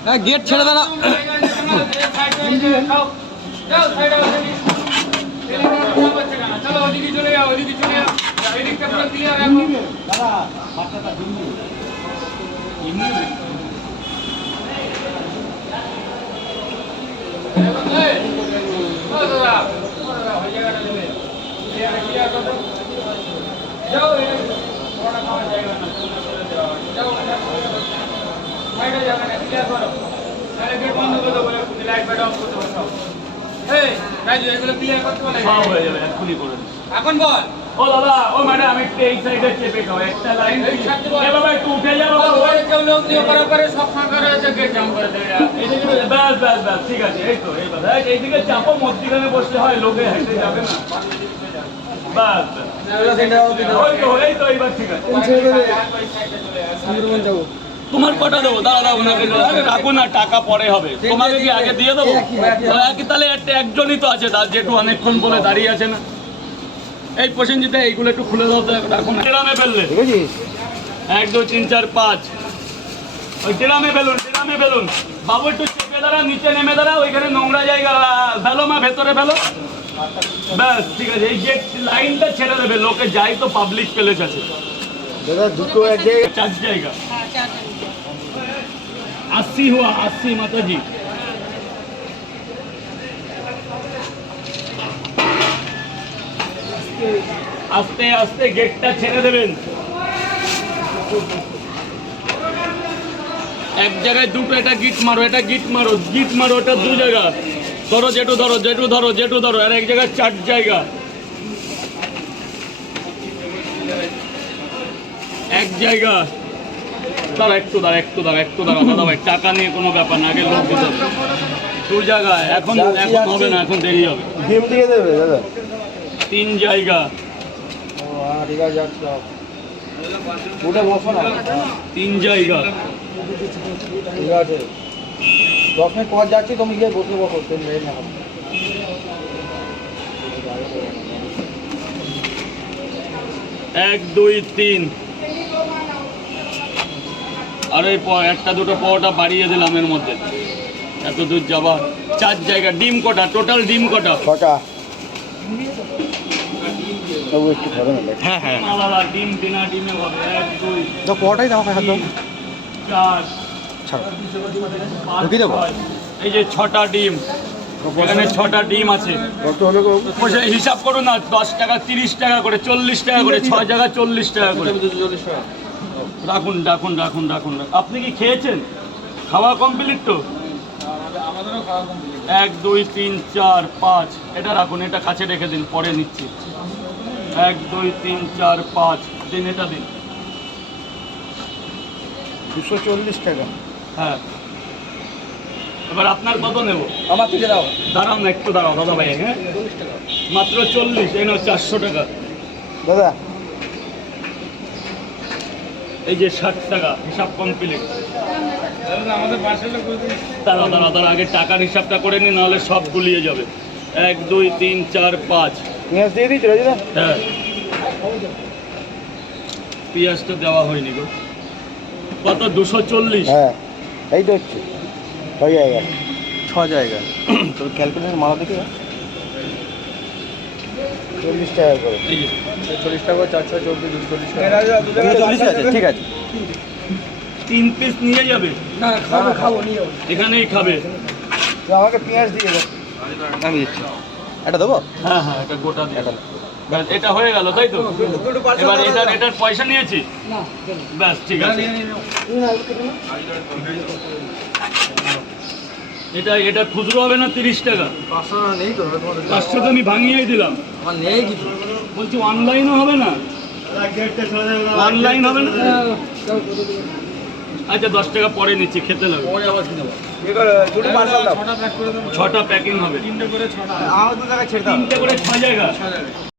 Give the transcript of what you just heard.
gate छेड़े दादा এখন বল ও দাদা ও ম্যাডাম একটু এই সাইডে চেপে দাও একটা লাইন এ বাবা একটু উঠে যাও ওই কেউ লোক দিয়ে করে সব ফাঁকা রয়েছে গেট জাম করে দেয় এইদিকে বাস বাস বাস ঠিক আছে এই তো এই বাস এইদিকে চাপো মধ্যখানে বসলে হয় লোকে হেঁটে যাবে না বাস ওই তো এইবার ঠিক আছে সুন্দরবন যাবো তোমার কটা দেবো দাদা ওনাকে রাখো না টাকা পরে হবে তোমাকে কি আগে দিয়ে দেবো তাহলে একটা একজনই তো আছে তার যেটু অনেকক্ষণ বলে দাঁড়িয়ে আছে না এই প্রসেনজিতে এইগুলো একটু খুলে দাও তো রাখো না ড্রামে ফেললে 1 2 3 4 5 ওই ড্রামে ফেলুন বাবু একটু চেপে দাঁড়া নিচে নেমে দাঁড়া ওইখানে নোংরা জায়গা ফেলো মা ভেতরে ফেলো ব্যাস ঠিক আছে এই যে লাইনটা ছেড়ে দেবে লোকে যাই তো পাবলিক প্লেস আছে দাদা দুটো এক জায়গায় 4 জায়গা 80 हुआ 80 माता जी আস্তে আস্তে গেটটা ছেড়ে দেবেন এক জায়গায় দুটো এটা গিট মারো এটা দু জায়গা ধরো জেঠু ধরো আর এক জায়গায় 4 জায়গা এক জায়গা একটু দাঁড়া দাদা ভাই টাকা নিয়ে কোনো ব্যাপার না আগে লোক দিতে হবে 2 জায়গায় এখন হবে না এখন দেরি হবে ডিম দিয়ে দেবে দাদা 3 জায়গা ঠিক আছে বসো না 3 জায়গা ঠিক আছে 10 মিনিট পর যাচ্ছি তুমি গিয়ে বসো 1 2 3 আর এই একটা দুটো পাওয়াটা বাড়িয়ে দিলাম এর মধ্যে এত দূর যাবার 4 জায়গা ডিম কটা টোটাল ডিম কটা ছটা হ্যাঁ ডিম ডিমে হবে 1 2 পটাই দাও হাত দাও 4 এই যে 6টা ডিম এখানে 6টা ডিম আছে হিসাব করুন না 10 টাকা 30 টাকা করে 40 টাকা করে 6 জায়গা 40 টাকা করে রাখুন আপনি কি খেয়েছেন খাওয়া কমপ্লিট তো 1 2 3 4 5 এটা রাখুন এটা কাছে রেখে দিন পরে নিচ্ছি 1 2 3 4 5 দিন এটা দিন 240 টাকা হ্যাঁ এবার আপনার কত নেব আমার থেকে দাও দাঁড়াও না একটু দাঁড়াও দাদা ভাই হ্যাঁ মাত্র 40 এই নাও 400 টাকা দাদা এই যে 60 টাকা হিসাব কমপ্লিট আমাদের দাঁড়া আগে টাকার হিসাবটা করে নি নাহলে সব গুলিয়ে যাবে 1 2 3 4 5 পেঁয়াজ দিয়ে দিয়েছো রাজিদা হ্যাঁ পেঁয়াজটা দেওয়া হয়নি গো কত 240 হ্যাঁ এই তো হচ্ছে 6 জায়গা তোর ক্যালকুলেটর মারা দেখি 40 টাকা করে 40 টাকা 4 6 14 240 টাকা 240 আছে ঠিক আছে 3 পিস নিয়ে যাবে না খাবো নিয়ে যাবো এখানেই খাবে তো আমাকে পেঁয়াজ দিয়ে দাও আমি দিচ্ছি এটা দেবো হ্যাঁ এটা গোটা দিয়ে ব্যাস এটা হয়ে গেল তাই তো এবার এটার পয়সা নিয়েছি না ব্যাস ঠিক আছে এটা খুচরো হবে না 30 টাকা 500 নেই তো 500 তো আমি ভাঙিয়েই দিলাম আমার নেই কিছু বলছি অনলাইনও হবে না অনলাইন হবে না আচ্ছা 10 টাকা পরে নিচ্ছি খেতে লাগবে পরে আবার কি নেব 6টা প্যাকিং হবে 3টে করে 6টা আমার 2 জায়গা ছেড়ে দাও 3টে করে 6 জায়গা